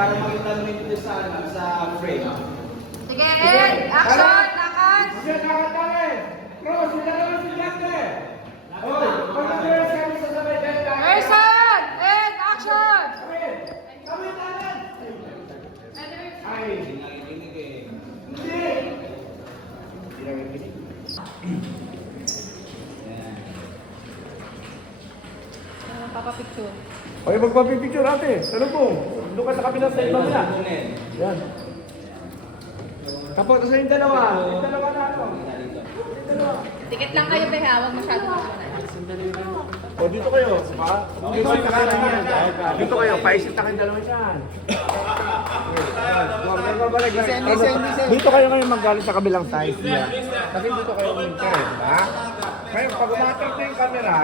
para makita mo dito sa frame. Sige, Ed! Action! Lakad! Sige, kakatali! Cross, sila naman si Jante! Oh, pag-dress kami sa sabay dyan tayo. Person! Ed! Action! Kami tanan! Ay! Hindi! Papapicture. Okay, magpapipicture ate. Ano po? Doon ka sa kabilang side ba niya? Yan. Kapag sa yung dalawa. Yung dalawa na ako. Yung dalawa. Tikit lang kayo, Beha. Huwag masyadong masunod. O, dito kayo. Dito kayo kakanan. Dito kayo. Paisip na kayong dalawa dyan. Dito kayo ngayon manggaling sa kabilang side niya. Kasi dito kayo mag-turn, ha? Ngayon, pag umatag na yung camera,